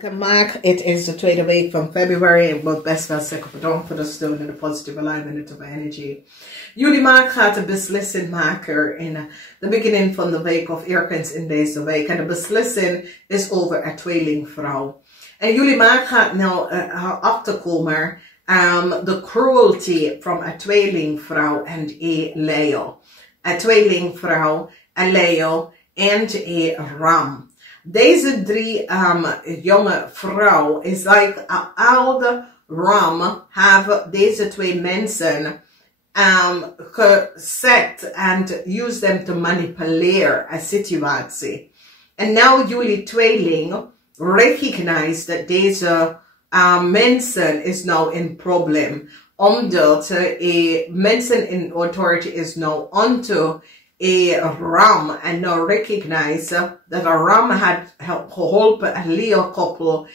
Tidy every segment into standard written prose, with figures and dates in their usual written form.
Welcome Mark, it is the tweede week van Februari en wordt best wel zeker bedankt voor de steun en de positieve alignment of energy. Jullie Mark gaat een beslissing maken in de beginning van de week of eerkens in deze week. En de beslissing is over een tweelingvrouw. En jullie Mark gaat nou achterkomen de cruelty van een tweelingvrouw en een Leo. Een tweelingvrouw, een Leo en een ram. Deze drie jonge vrouwen is like een oude ram hebben deze twee mensen gezet en use them to manipuleren een situatie. En nou jullie tweeling recognize dat deze mensen is nou een probleem. Omdat mensen in authority is nou onto a ram en nou recognize dat een ram had geholpen een Leo koppel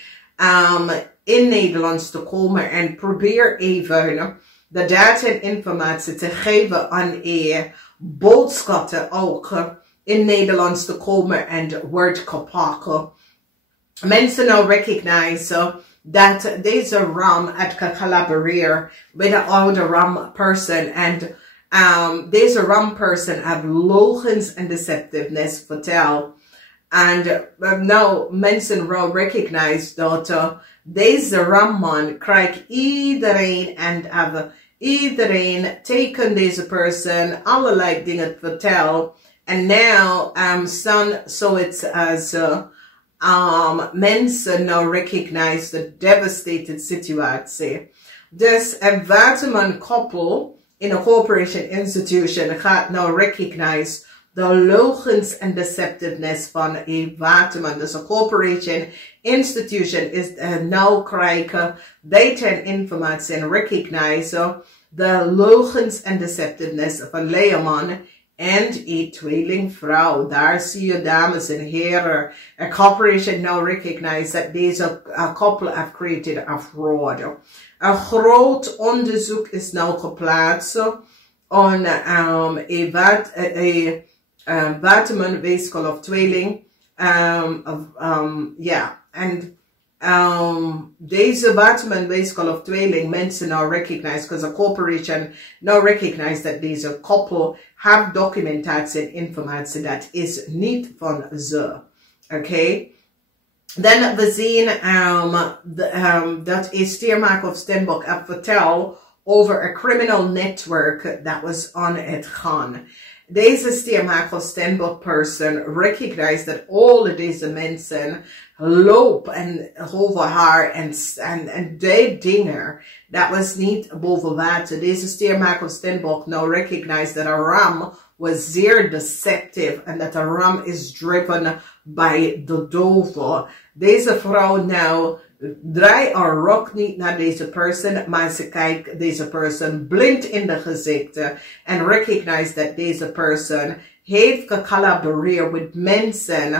in Nederland te komen en probeer even de data en informatie te geven aan een boodschappen ook in Nederland te komen en wordt te pakken. Mensen nou recognize dat deze ram had collaboreren met een oude ram person en deze ram person have logens en deceptiveness vertel. And now mensen will recognize dat deze ramman krijgt iedereen en have iedereen teken deze person allerlei dingen vertel. And now so it's as mensen now recognize the devastated situatie. Dus een waterman koppel in a corporation institution gaat nou recognize the logens and deceptiveness van een waterman. Dus een corporation institution is nou krijgen data en informatie en recognize the logens and deceptiveness van Leoman en een tweelingvrouw. Daar zie je dames en heren. A corporation now recognize that deze couple have created a fraud. Een groot onderzoek is nou geplaatst on een waterman weeskal of tweeling. Deze waterman weeskal of tweeling mensen now recognize, because a corporation now recognize that deze couple have documentatie en informatie dat is niet van ze. Okay? Dan we zien dat een steermaker of Stenbock heeft verteld over een criminal network that was on het gaan. Deze steermaker of Stenbock person recognized that all of deze mensen lopen en over haar en deed dingen dat was niet boven water. Deze steermaker of Stenbock now recognized that a ram was zeer deceptive and that a ram is driven by the devil. Deze vrouw nou draait haar rok niet naar deze person, maar ze kijkt deze person blind in de gezichten en recognize dat deze person heeft gecollaboreerd met mensen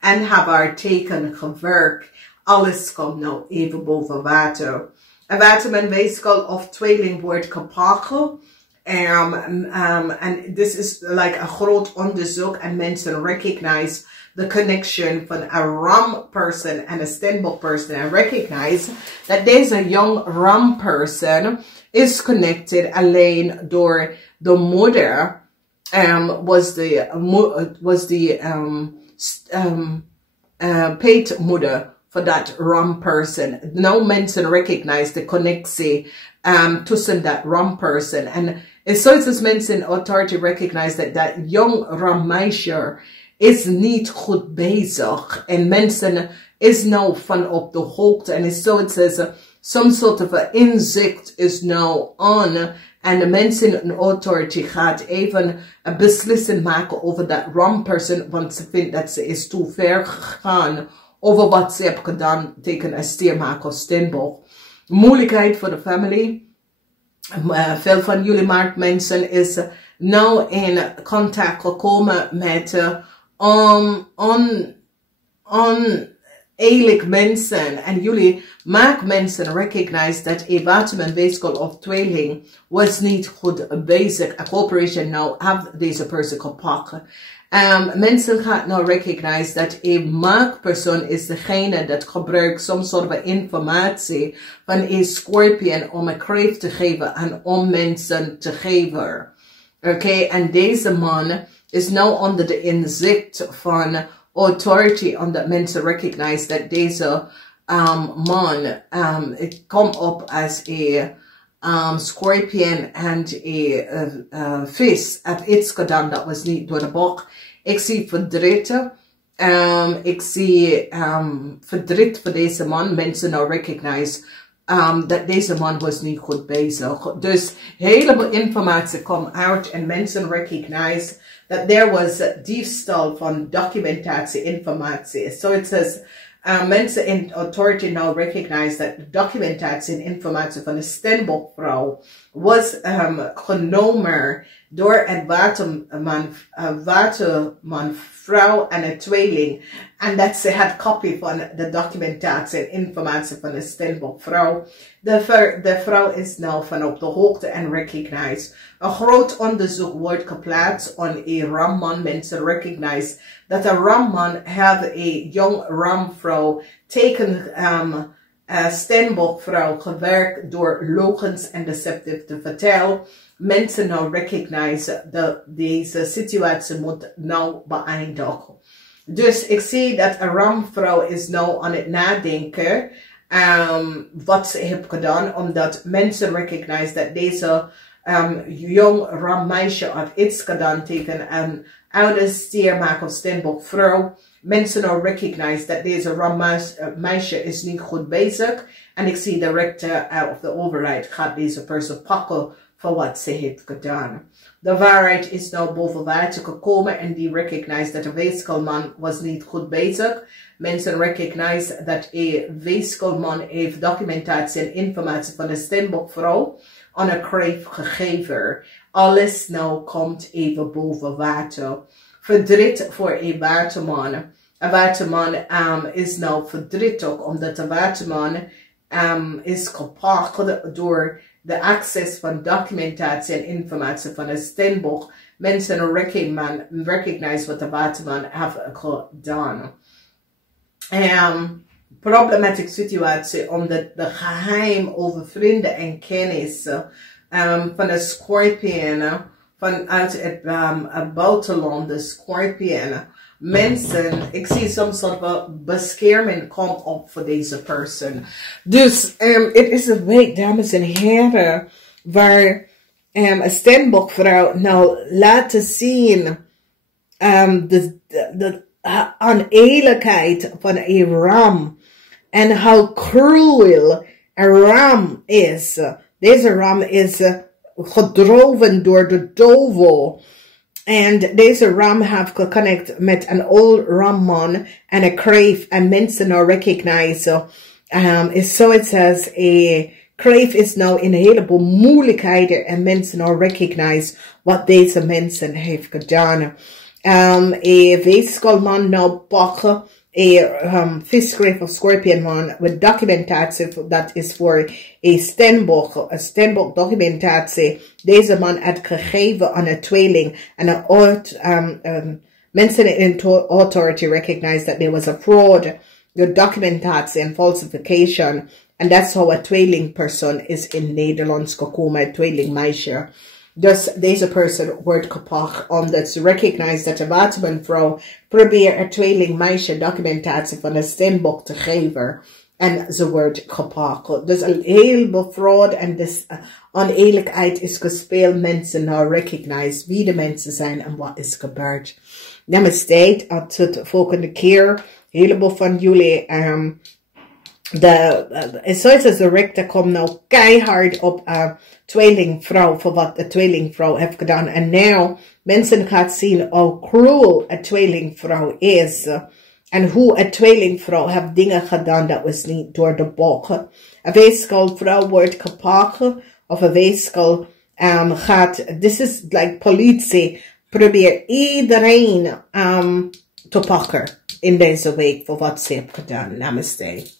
en heeft haar teken gewerkt. Alles komt nou even boven water. Een waterman weeskal of tweeling wordt gepakt. And this is like a groot onderzoek en mensen recognize the connection van a ram person and a Stenbock person and recognize that there's a young ram person is connected alleen door the mother was the paid mother for that ram person. Now mensen recognize the connectie tussen that ram person and it's so it's mensen authority recognize that young ram meisje is niet goed bezig en mensen is nou van op de hoogte en so it says some sort of a inzicht is now on en de mensen in authority gaat even een beslissing maken over dat ram person want ze vindt dat ze is te ver gegaan over wat ze heeft gedaan tegen een steermaker of Stenbock. Moeilijkheid voor de family. Veel van jullie marktmensen is nou in contact gekomen met eerlijk mensen en jullie maak mensen recognize dat een weeskal of tweeling was niet goed bezig. A corporation nou have deze persoon gepakt. Mensen gaan nou recognize dat een maakpersoon is degene dat gebruikt soms soort van informatie van een scorpion om een kreef te geven en om mensen te geven. Oké, en deze man is nou onder de inzicht van authority, omdat mensen recognize dat deze man het komt op als een scorpion en een vis heeft iets gedaan dat was niet door de bocht. Ik zie verdriet. Ik zie verdriet voor deze man. Mensen nou recognize dat deze man was niet goed bezig. Dus heleboel informatie komt uit en mensen recognize that there was diefstal van documentatie informatie. So it says mensen in authority now recognize that documentatie en informatie van de Stenbockvrouw was genomen door een watermanvrouw en een tweeling. En dat ze had kopie van de documentatie en informatie van de Stenbockvrouw. De vrouw is nou van op de hoogte en recognize. Een groot onderzoek wordt geplaatst op een ramman. Mensen recognize dat een ramman heeft een jong ramvrouw teken Stenbockvrouw gewerkt door logens en deceptief te vertellen. Mensen nou recognize dat deze situatie moet nou beëindigen. Dus ik zie dat een ramvrouw is nou aan het nadenken wat ze heeft gedaan, omdat mensen recognize dat deze jong rammeisje heeft iets gedaan tegen een oude stiermaker of Stenbockvrouw. Mensen nou recognize dat deze rammeisje is niet goed bezig. En ik zie de rechter of de overheid gaat deze persoon pakken voor wat ze heeft gedaan. De waarheid is nou boven water gekomen en die recognize dat de weeskalman was niet goed bezig. Mensen recognize dat een weeskalman heeft documentatie en informatie van de Stenbockvrouw aan een kreef gegeven. Alles nou komt even boven water. Verdriet voor een waterman. Een waterman is nou verdrietig omdat de waterman is gepakt door de access van documentatie en informatie van de Stenbock. Mensen recognize wat de waterman heeft gedaan. Problematische situatie omdat de geheim over vrienden en kennis van de scorpion vanuit het buitenland, de scorpion. Mensen, ik zie soms soort van bescherming komt op voor deze persoon. Dus het is een week, dames en heren, waar een Stenbockvrouw nou laten zien de oneerlijkheid van een ram en hoe cruel een ram is. Deze ram is gedroven door de duivel. En deze ram heeft geconnect met een old ramman en een kreef. En mensen nou recognize. So it says, a kreef is nou in een heleboel moeilijkheden. En mensen nou recognize wat deze mensen heeft gedaan. Een weeskalman nou pakken. Een viskreef of scorpionman met documentatie, dat is voor een Stenbock documentatie. Deze man had gegeven aan een tweeling en mensen in authority recognize that there was a fraud, the documentatie en falsification. And that's how a tweeling person is in Nederlands gekomen, een tweeling meisje. Dus deze persoon wordt gepakt omdat ze recognize dat de watermanvrouw probeert een tweeling meisje documentatie van de Stenbock te geven. En ze wordt gepakt. Dus een heleboel fraud en dus oneerlijkheid is gespeeld. Mensen nou recognize wie de mensen zijn en wat is gebeurd. Namaste, tot de volgende keer. Een heleboel van jullie zoals de rechter komt nou keihard op tweelingvrouw voor wat de tweelingvrouw heeft gedaan. En nu mensen gaan zien hoe cruel een tweelingvrouw is. En hoe een tweelingvrouw heeft dingen gedaan dat was niet door de bocht. Een weeskalvrouw wordt gepakt. Of een weeskal gaat, this is like politie, probeert iedereen te pakken. in deze week voor wat ze heeft gedaan. Namaste.